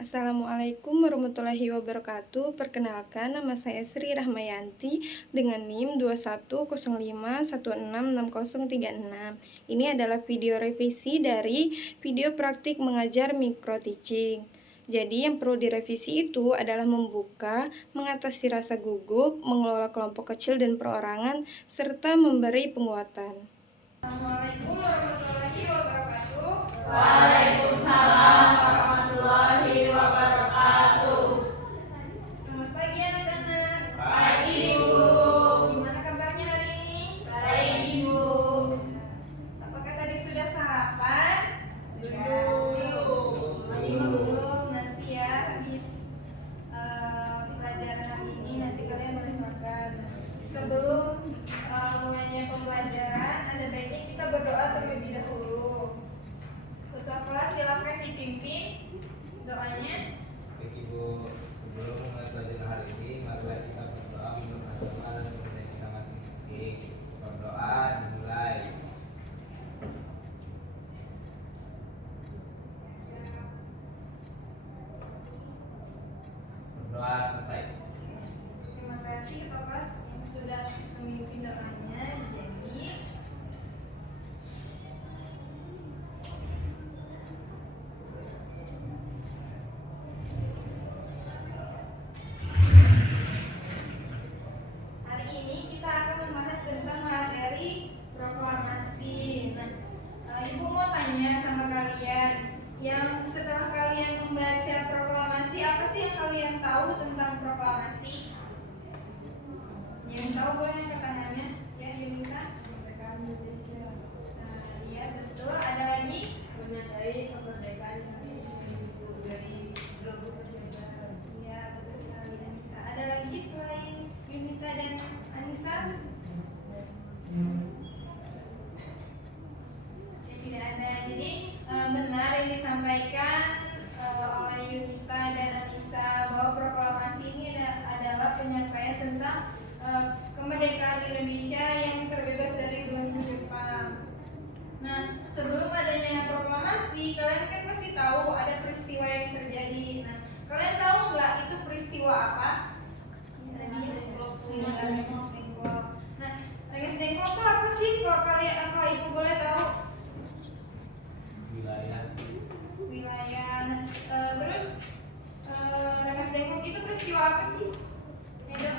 Assalamualaikum warahmatullahi wabarakatuh. Perkenalkan, nama saya Sri Rahmayanti dengan NIM 2105166036. Ini adalah video revisi dari video praktik mengajar micro teaching. Jadi yang perlu direvisi itu adalah membuka, mengatasi rasa gugup, mengelola kelompok kecil dan perorangan, serta memberi penguatan. Assalamualaikum warahmatullahi wabarakatuh. Waalaikumsalam warahmatullahi wabarakatuh. Selamat pagi anak-anak. Pagi Ibu. Gimana kabarnya hari ini? Baik Ibu. Apakah tadi sudah sarapan? Belum. Nanti ya habis pelajaran hari ini nanti kalian boleh makan. Sebelum mulainya pembelajaran, ada baiknya kita berdoa terlebih dahulu. Ketua kelas silakan dipimpin doanya. Baik Ibu, sebelum mulai pelajaran hari ini, marilah kita berdoa menurut agama dan kepercayaan kita masing-masing. Berdoa dimulai. Berdoa selesai. Terima kasih ketua kelas yang sudah memimpin doanya. Jadi hari ini kita akan membahas tentang materi proklamasi. Nah, Ibu mau tanya sama kalian, yang setelah kalian membaca proklamasi, apa sih yang kalian tahu tentang proklamasi? Yang tahu boleh angkat tangannya, ya Yunita. Kemerdekaan Indonesia. Nah, iya betul. Ada lagi? Menyadari kemerdekaan Indonesia dari belenggu penjajahan. Iya betul sekali Anissa. Ada lagi selain Yunita dan Anissa? Ya, tidak ada. Jadi benar yang disampaikan oleh Yunita dan Anissa bahwa proklamasi ini adalah penyampaian tentang kemerdekaan Indonesia yang terbebas dari belenggu Jepang. Nah, sebelum adanya proklamasi, kalian kan pasti tahu ada peristiwa yang terjadi. Nah, kalian tahu nggak itu peristiwa apa? Rengas Dengklok. Nah, Rengas Dengklok itu apa sih? Kalau ibu boleh tahu? Wilayah. Wilayah. Terus Rengas Dengklok itu peristiwa apa sih? Edo?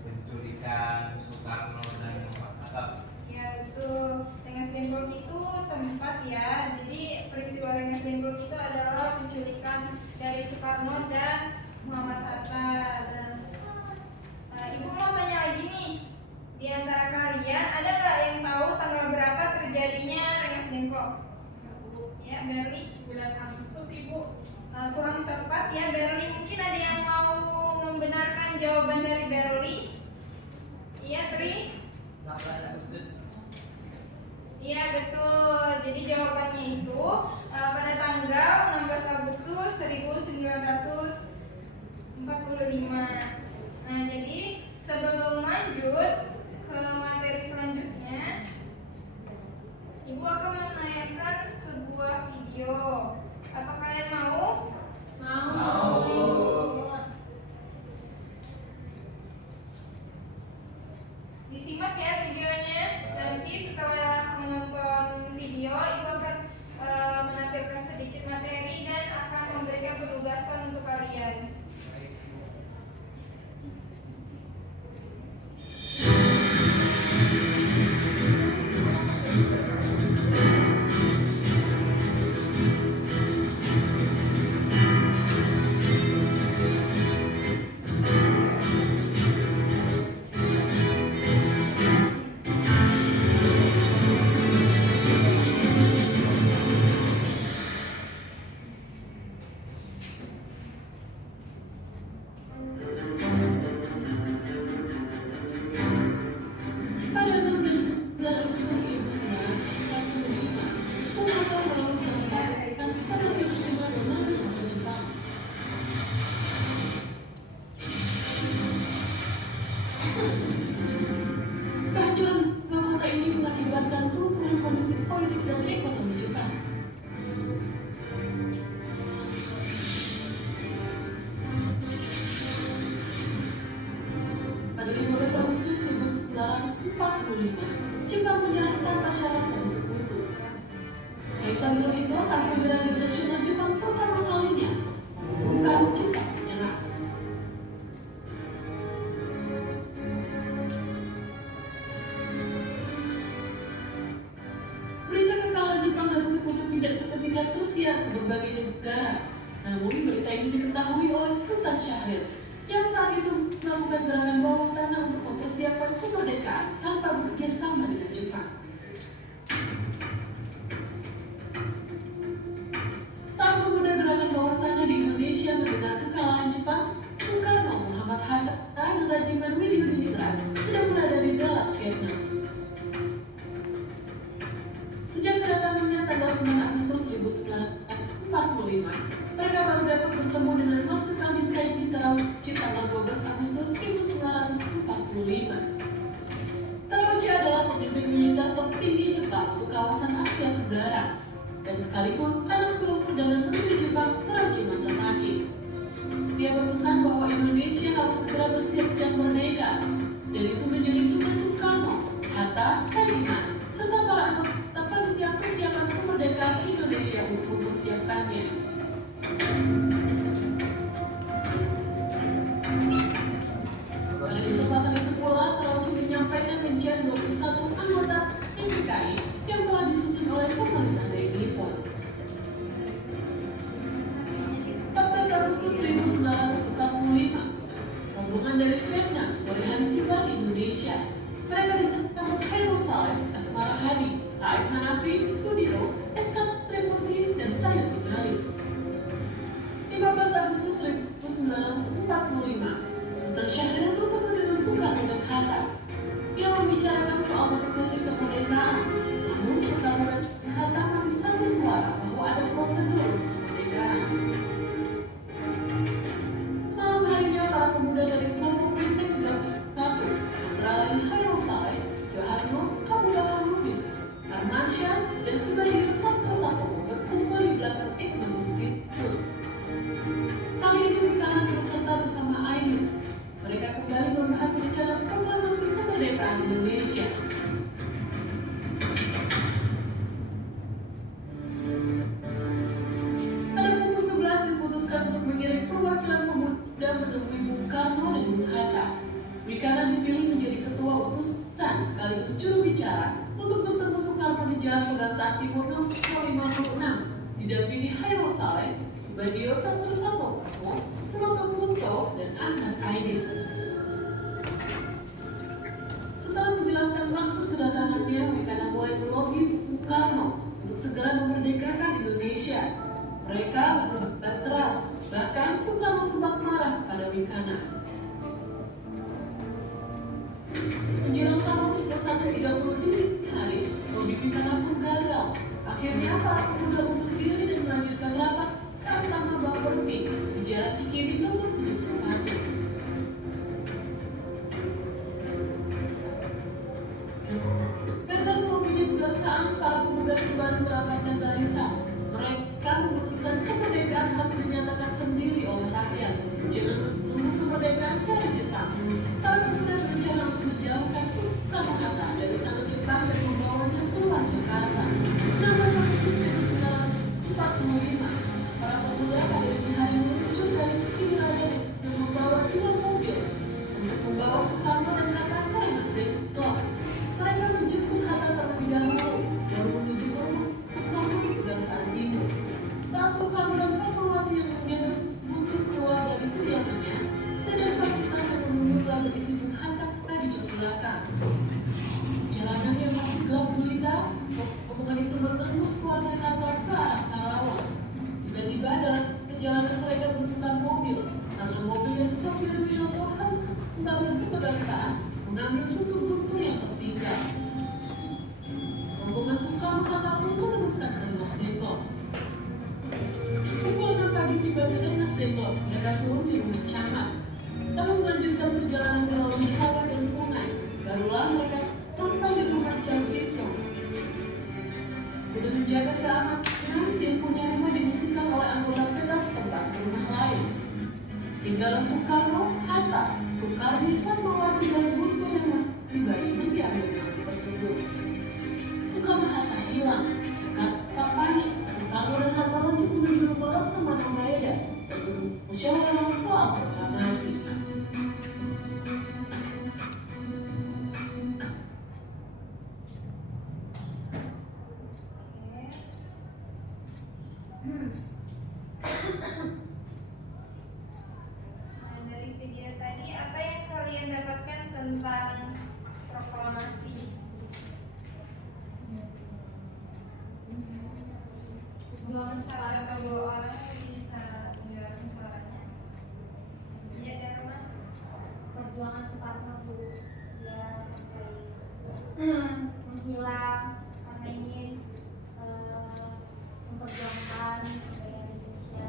Penculikan Soekarno dan Muhammad Hatta. Ya betul. Rengas Dengklok itu tempat ya. Jadi peristiwa Rengas Dengklok itu adalah penculikan dari Soekarno dan Muhammad Hatta. Nah, Ibu mau tanya lagi nih. Di antara kalian ada nggak yang tahu tanggal berapa terjadinya Rengas Dengklok? Ya, Berli. 9 Agustus Ibu. Kurang tepat ya Berli. Mungkin ada yang mau membenarkan jawaban dari Berli? Iya, Tri? 11 Agustus. Iya betul. Jadi jawabannya itu pada tanggal 16 Agustus 1945. Nah, jadi sebelum lanjut ke materi selanjutnya, Ibu akan menayangkan sebuah video. Apa kalian mau? Disimak ya videonya. Nanti setelah menonton video, Ibu akan menampilkan sedikit materi dan akan memberikan penugasan untuk kalian. Pada 15 Agustus 1945, Jepang menyerang tanpa syarat dan sekutu. Kaisar Hirohito tampil di radio nasional Jepang pertama kalinya, bukan Jepang menyerang. Berita kekalahan Jepang dari sekutu tidak seketika tersiar ke berbagai negara. Namun berita ini diketahui oleh Sultan Syahrir yang saat itu melakukan gerakan bawah tanah untuk mempersiapkan kemerdekaan tanpa bekerja sama dengan Jepang. Saat pemuda gerakan bawah tanah di Indonesia mendengar kekalahan Jepang, Soekarno, Muhammad Hatta, dan Rajiman Widodiningrat sedang berada di dalam Vietnam. Sejak kedatangannya tanggal 9 Agustus 1945, mereka baru dapat bertemu dengan Marsikal Misaiki Terauchi tanggal 12 Agustus 1945. Terauchi adalah pemimpin militer tertinggi Jepang untuk kawasan Asia Tenggara dan sekaligus anak sulung Perdana Menteri Jepang Terauchi Masatake. Dia berpesan bahwa Indonesia harus segera bersiap-siap merdeka, dan itu menjadi tugas Soekarno, Hatta, Rajiman, serta para anggota panitia persiapan kemerdekaan Indonesia untuk mempersiapkannya. Pada kesempatan itu pula, Terauchi menyampaikan rincian 21 anggota NPKI yang telah disusun oleh pemerintah dari Nippon. 14 Agustus 1945, rombongan dari Vietnam sore hari tiba di Indonesia. Mereka disambut Khairul Saleh, Asmara Hadi, Aib Hanafi, Sudiro, SK Tripurti, dan Sayyid Ghali. 15 Agustus 1945, Sultan Syahrir bertemu dengan Soekarno dan Hatta. Dia membicarakan soal detik-detik kemerdekaan, namun Soekarno dan Hatta masih satu suara bahwa ada prosedur untuk kemerdekaan. Malam harinya, para pemuda dari kelompok Benteng 31, antara lain Khairul Saleh, Yoharno, Abu Bakar Lubis, Armansyah, dan Subadio Sastro Sakomo berkumpul di belakang Ekman Institute. Kali ini Wikana turut serta bersama Ainu. Mereka kembali membahas rencana proklamasi kemerdekaan Indonesia. Pada pukul 11 diputuskan untuk mengirim perwakilan pemuda menemui Bung Karno dan Bung Hatta. Wikana dipilih menjadi ketua utusan sekaligus juru bicara untuk bertemu Soekarno di Jalan Pegangsaan Timur No. 56. Didampingi Khairul Saleh, Subadio Sastro Sakomo, Suroto Punto, dan Ahmad Aidin. Setelah menjelaskan maksud kedatangannya, Wikana mulai melobi Bung Karno untuk segera memerdekakan Indonesia. Mereka berdebat keras, bahkan Soekarno sempat marah pada Wikana. Menjelang sahur bersama 30 dini hari, lobi Wikana pun gagal. Akhirnya para pemuda undur diri dan melanjutkan rapat ke asrama Bangperti di Jalan Cikini nomor 71. Dengan melobinya kebangsaan, para pemuda kembali merapatkan barisan. Mereka memutuskan kemerdekaan harus dinyatakan sendiri oleh rakyat. Jangan menunggu kemerdekaan dari Jepang. Para pemuda berencana untuk menjauhkan Soekarno-Hatta dari tangan Jepang dan membawanya keluar Jakarta. 16 Agustus 1945, para pemuda pada dini hari menuju dari Cikini Raya dan membawa 2 mobil untuk membawa Soekarno dan Hatta ke Rengas Dengklok. Mereka menjemput Hatta terlebih dahulu, baru menuju ke rumah Soekarno di Pegangsaan Timur. Saat Soekarno dan Fatmawati yang menggendong bukit keluar dari kediamannya, sedan Fatimah yang menunggu telah berisi Bung Hatta di jok belakang. Jalanan yang masih gelap gulita, rombongan itu menembus keluarga Hatta ke arah Karawang. Tiba-tiba dalam perjalanan mereka berputar mobil, karena mobil yang sopir Winoto harus kembali ke Pegangsaan mengambil susu buntu yang tertinggal. Rombongan Soekarno-Hatta pun meneruskan ke Rengas Dengklok. Pukul 6 pagi tiba di Rengas Dengklok, mereka turun di rumah camat. Lalu melanjutkan perjalanan melalui sawah dan sungai. Barulah mereka sampai di rumah Chow Sisong. Untuk menjaga keamanan, si punya rumah dibersihkan oleh anggota petugas setempat ke rumah lain. Tinggallah Soekarno, Hatta, ternyata Soekarno, Fatmawati, dan Bung Tomo yang masih bayi mendiami lokasi tersebut. Soekarno-Hatta hilang, Jakarta panik. Soekarno dan Hatta lanjut menuju rumah Laksamana Maeda untuk musyawarah soal proklamasi. Nah, dari video tadi apa yang kalian dapatkan tentang proklamasi? Salah atau dua orang yang bisa menjelaskan suaranya. Iya, Dharma. Perjuangan Soekarno tuh dia sampai menghilang karena ingin memperjuangkan negara Indonesia.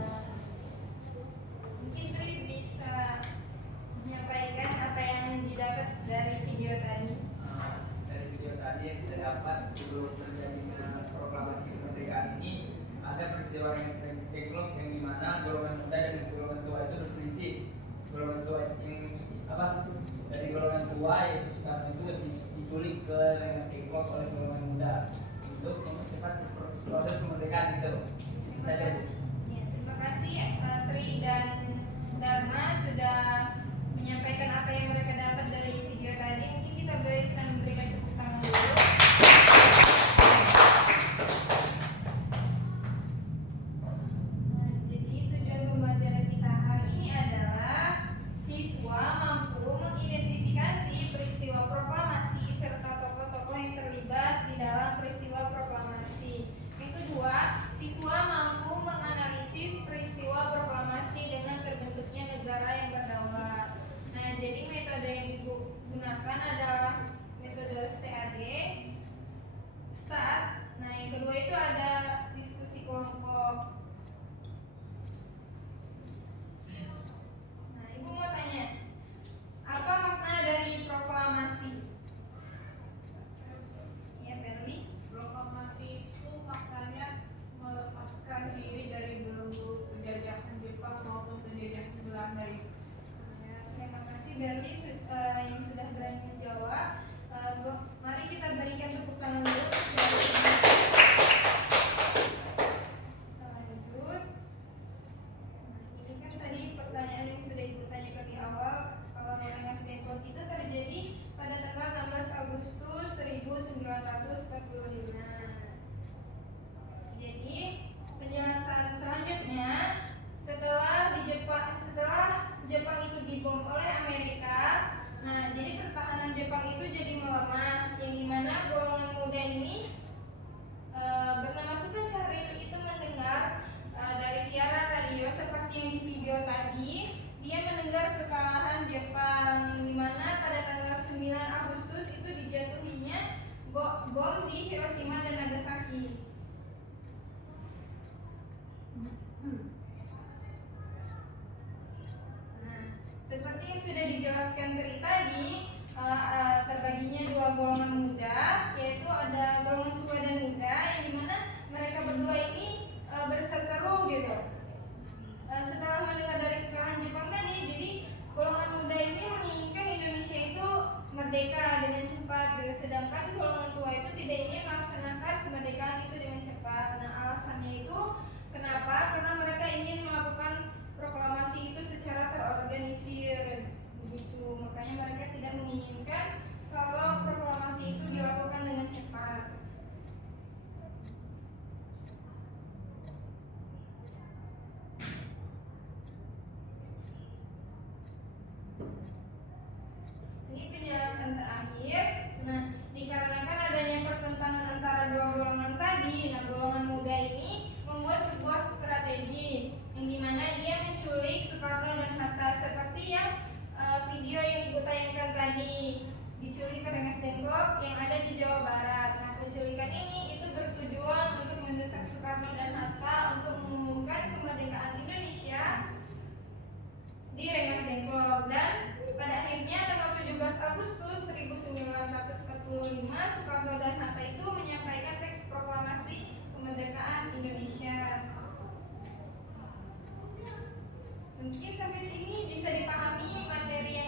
Mungkin Tri bisa menyampaikan apa yang didapat dari video tadi. Dari video tadi yang saya dapat sebelum terjadinya proklamasi kemerdekaan ini ada peristiwa yang sering develop yang dimana golongan muda dan golongan tua itu berselisih. Golongan tua yang dari golongan tua yaitu Soekarno itu diculik ke Rengas Dengklok oleh golongan muda untuk mempercepat proses kemerdekaan itu. Itu saja. Ya, terima kasih Tri dan Dharma sudah menyampaikan apa yang mereka dapat dari video tadi. Mungkin kita bisa memberikan tepuk tangan dulu. Nah, jadi tujuan pembelajaran kita hari ini adalah siswa mampu mengidentifikasi peristiwa proklamasi serta tokoh-tokoh yang terlibat di dalam peristiwa proklamasi. Yang kedua, siswa mampu menganalisis peristiwa proklamasi dengan terbentuknya negara yang berdaulat. Nah, jadi metode yang digunakan adalah metode STAD, STAT. Nah, yang kedua itu ada diskusi kelompok. Nah, Ibu mau tanya, apa makna dari proklamasi? Ya, Perli. Proklamasi itu maknanya melepaskan diri dari belenggu penjajahan Jepang maupun penjajahan Belanda itu. Ya, terima kasih Berli yang sudah berani menjawab. Mari kita berikan tepuk tangan dulu. Kita lanjut. Nah, ini kan tadi pertanyaan yang sudah Ibu tanyakan di awal. Kalau Rengas Dengklok itu terjadi pada tanggal 16 Agustus 1945. Jadi penjelasan selanjutnya setelah Jepang itu dibom oleh Amerika. Nah, jadi pertahanan Jepang itu jadi melemah, yang dimana golongan muda ini bernama Suka Syahrir itu mendengar dari siaran radio seperti yang di video tadi. Dia mendengar kekalahan Jepang, yang dimana pada tanggal 9 Agustus itu dijatuhinya bom di Hiroshima dan Nagasaki. Nah, seperti yang sudah dijelaskan Tri tadi, terbaginya dua golongan muda, yaitu ada golongan tua dan muda, yang dimana mereka berdua ini berseteru gitu. Setelah mendengar dari kekalahan Jepang tadi, jadi golongan muda ini menginginkan Indonesia itu merdeka dengan cepat gitu. Sedangkan golongan tua itu tidak ingin melaksanakan kemerdekaan itu dengan cepat. Nah, alasannya itu kenapa? Karena mereka ingin melakukan proklamasi itu secara terorganisir begitu. Makanya mereka tidak menginginkan kalau proklamasi itu dilakukan dengan cepat. Ini penjelasan terakhir. Nah, dikarenakan adanya pertentangan antara dua golongan tadi, nah golongan muda ini membuat sebuah strategi yang dimana dia menculik Soekarno dan Hatta seperti yang video yang Ibu tayangkan tadi, diculik ke Rengas Dengklok yang ada di Jawa Barat. Nah, penculikan ini itu bertujuan untuk mendesak Soekarno dan Hatta untuk mengumumkan kemerdekaan Indonesia di Rengas Dengklok. Dan pada akhirnya tanggal 17 Agustus 1945 Soekarno dan Hatta itu menyampaikan teks proklamasi kemerdekaan Indonesia. Mungkin sampai sini bisa dipahami materi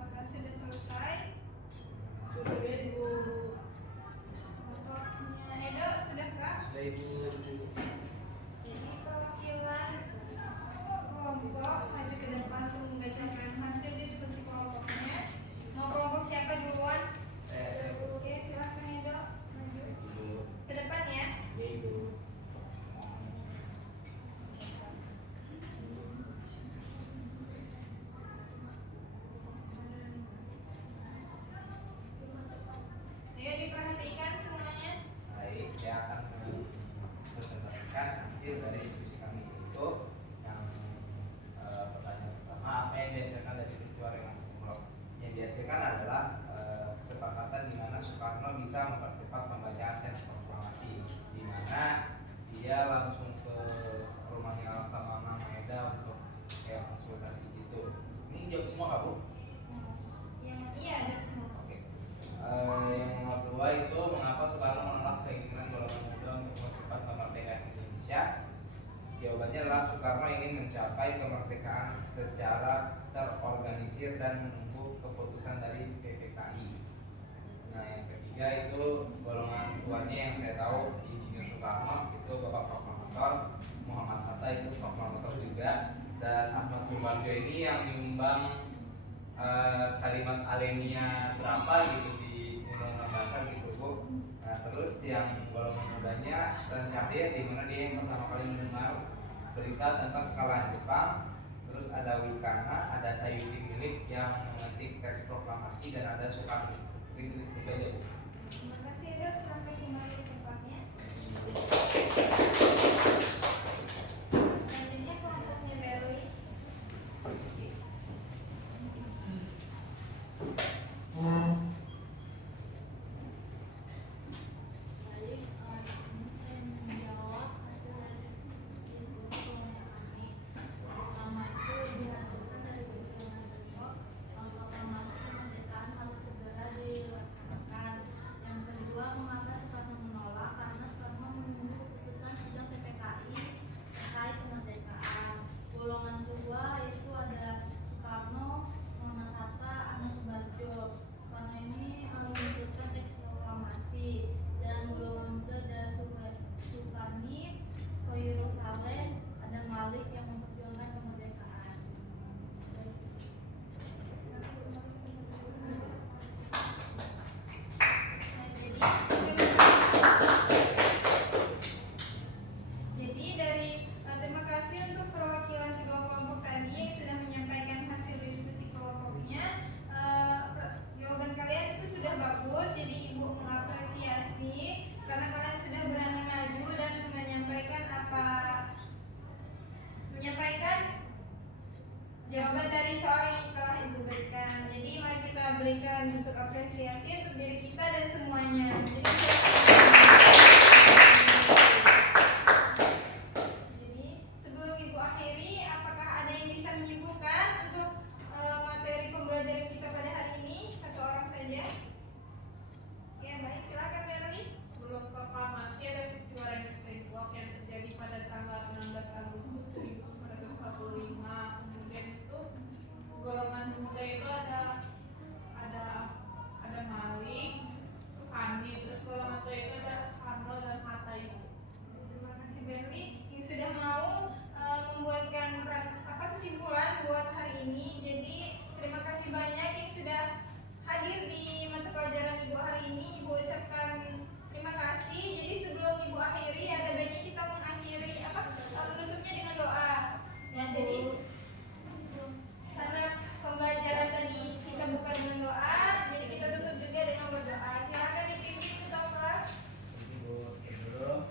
Apakah sudah selesai? Sudah Ibu. Fotonya Edo sudahkah? Sudah Ibu. Jadi perwakilan kelompok maju ke depan untuk membacakan hasil diskusi kelompoknya. Mau kelompok siapa duluan? Oke, silahkan Edo maju ke depan ya. Ayo diperhatikan semuanya. Baik, saya akan presentasikan hasil dari diskusi kami itu yang pertanyaan pertama apa yang dihasilkan dari ketua Rengas Dengklok. Yang dihasilkan adalah kesepakatan di mana Soekarno bisa mempercepat pembacaan teks proklamasi, di mana dia langsung ke rumahnya Alsa Mama Maeda untuk kayak konsultasi gitu. Ini jawab semua nggak Bu? Yang iya ada semua. Oke. Yang nomor dua itu mengapa Soekarno menolak keinginan golongan muda untuk mempercepat kemerdekaan Indonesia? Jawabannya adalah Soekarno ingin mencapai kemerdekaan secara terorganisir dan menunggu keputusan dari PPKI. Nah, yang ketiga itu golongan tuanya yang saya tahu Insinyur Soekarno itu Bapak Proklamator, Muhammad Hatta itu proklamator juga, dan Ahmad Subarjo ini yang nyumbang kalimat alenia berapa gitu di Undang-Undang Dasar gitu Bu. Nah, terus yang golongan mudanya Sultan Syahrir, di mana dia yang pertama kali mendengar berita tentang kekalahan Jepang. Terus ada Wikana, ada Sayuti Milik yang mengetik teks proklamasi, dan ada Soekarno. Itu aja Bu. Terima kasih Edo, silakan kembali ke tempatnya. Selanjutnya kelompoknya Berli. Baik, saya menjawab hasil dari diskusi kelompok kami. Pertama itu dihasilkan dari persidangan besok, proklamasi kemerdekaan harus segera dilaksanakan. Yang kedua, mengapa Soekarno menolak? Karena Soekarno menunggu keputusan sidang PPKI terkait kemerdekaan. Golongan kedua itu ada Soekarno, Muhammad Hatta, Ahmad Subarjo. Soekarno ini memutuskan teks proklamasi. Dan golongan muda ada Sukarni, Khoirul Saleh, ada Malik yang memperjuangkan kemerdekaan. Jadi terima kasih untuk perwakilan kedua kelompok tadi yang sudah menyampaikan hasil diskusi kelompoknya. Jawaban kalian itu sudah bagus, jadi Ibu mengapresiasi karena kalian sudah berani maju dan menyampaikan jawaban dari soal yang telah Ibu berikan. Jadi mari kita berikan bentuk apresiasi untuk diri kita dan semuanya. Jadi sebelum Ibu akhiri, apakah ada yang bisa menyimpulkan untuk materi pembelajaran kita pada hari ini? Satu orang saja. Ya baik, silakan Berli. Sebelum proklamasi ada peristiwa Remix Network yang terjadi pada tanggal 16 Agustus 1945. Kemudian itu golongan muda itu ada Malik, Sukarni, terus golongan tua itu ada Soekarno dan Hatta Ibu. Terima kasih Berli yang sudah mau membuatkan kesimpulan buat hari ini. Jadi terima kasih banyak yang sudah hadir di mata pelajaran Ibu hari ini. Ibu ucapkan terima kasih. Jadi sebelum Ibu akhiri, ada baiknya kita mengakhiri menutupnya dengan doa. Ya, jadi karena pembelajaran tadi kita buka dengan doa, jadi kita tutup juga dengan berdoa. Silakan dipimpin ketua kelas. Ibu, sebelum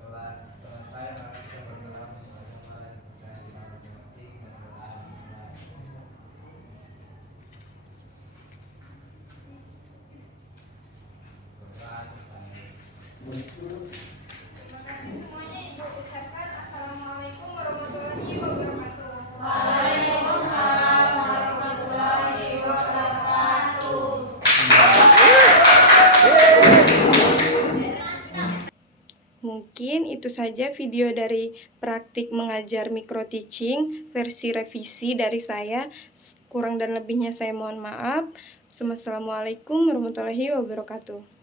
kelas selesai, mari kita berdoa bersama-sama dan kita masing-masing berdoa. Berdoa selesai. Terima kasih semuanya. Ibu ucapkan Assalamualaikum warahmatullahi wabarakatuh. Mungkin itu saja video dari praktik mengajar micro teaching versi revisi dari saya. Kurang dan lebihnya saya mohon maaf. Wassalamualaikum warahmatullahi wabarakatuh.